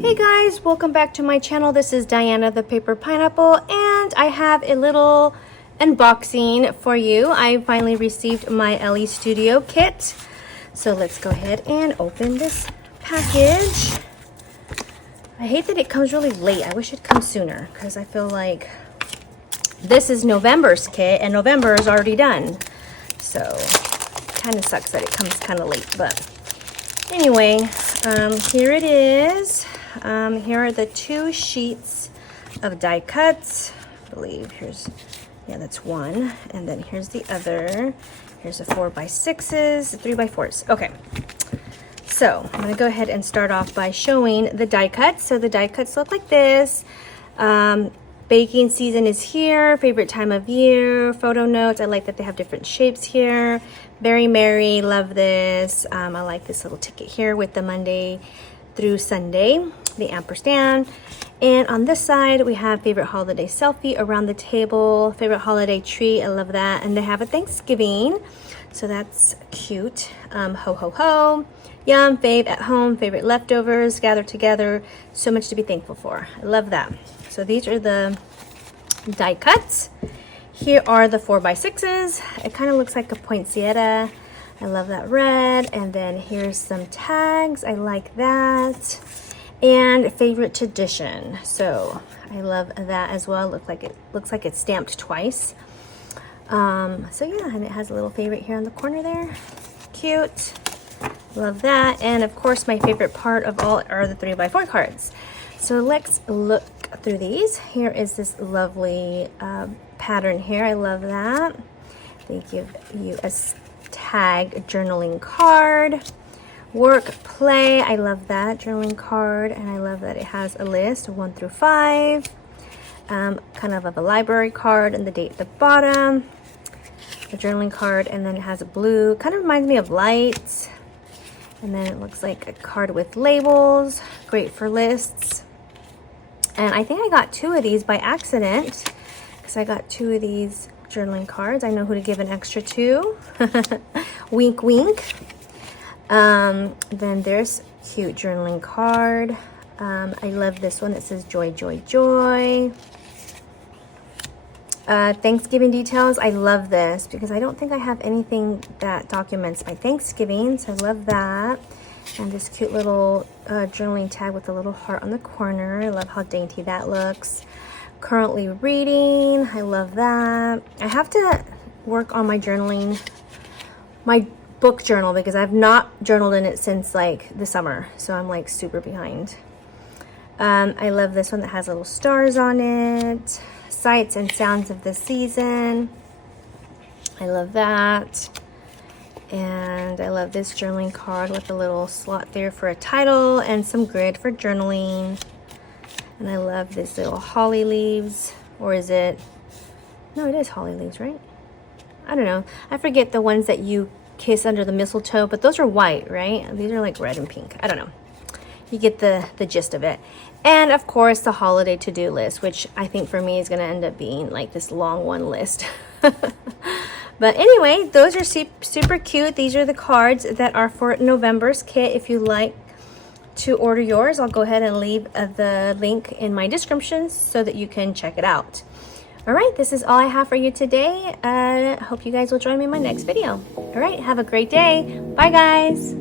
Hey guys, welcome back to my channel. This is Diana the Paper Pineapple, and I have a little unboxing for you. I finally received my Elle Studio kit. So let's go ahead and open this package. I hate that it comes really late. I wish it comes sooner because I feel like this is November's kit and November is already done. So kind of sucks that it comes kind of late, but anyway, here it is. Here are the 2 sheets of die cuts. I believe that's one, and then here's the other. Here's a 4x6s, 3x4s. Okay, so I'm gonna go ahead and start off by showing the die cuts. So the die cuts look like this. Baking season is here, favorite time of year, photo notes. I like that they have different shapes here. Very merry, love this. I like this little ticket here with the Monday through Sunday, the ampersand. And on this side, we have favorite holiday selfie around the table, favorite holiday treat. I love that. And they have a Thanksgiving, so that's cute. Ho, ho, ho. Yum, fave at home, favorite leftovers, gather together. So much to be thankful for. I love that. So these are the die cuts. Here are the 4x6s. It kind of looks like a poinsettia. I love that red. And then here's some tags. I like that. And favorite tradition. So I love that as well. Looks like it's stamped twice. So yeah, and it has a little favorite here on the corner there. Cute. Love that. And of course, my favorite part of all are the 3x4 cards. So let's look through these. Here is this lovely pattern here. I love that. They give you a tag journaling card. Work, play. I love that journaling card, and I love that it has a list of 1 through 5. Kind of a library card, and the date at the bottom. The journaling card, and then it has a blue. Kind of reminds me of lights. And then it looks like a card with labels. Great for lists. And I think I got 2 of these by accident because I got 2 of these journaling cards. I know who to give an extra to. Wink, wink. Then there's cute journaling card. I love this one that says joy, joy, joy. Thanksgiving details. I love this because I don't think I have anything that documents my Thanksgiving, so I love that. And this cute little journaling tag with a little heart on the corner. I love how dainty that looks. Currently reading. I love that. I have to work on my journaling, my book journal, because I've not journaled in it since like the summer, so I'm like super behind. I love this one that has little stars on it. Sights and sounds of the season. I love that. And I love this journaling card with a little slot there for a title and some grid for journaling. And I love this little holly leaves, or is it? No, it is holly leaves, right? I don't know. I forget the ones that you kiss under the mistletoe, but those are white, right? These are like red and pink. I don't know. You get the gist of it. And of course, the holiday to-do list, which I think for me is going to end up being like this long one list. But anyway, those are super cute. These are the cards that are for November's kit. If you like to order yours, I'll go ahead and leave the link in my description so that you can check it out. All right, this is all I have for you today. Hope you guys will join me in my next video. All right, have a great day. Bye, guys.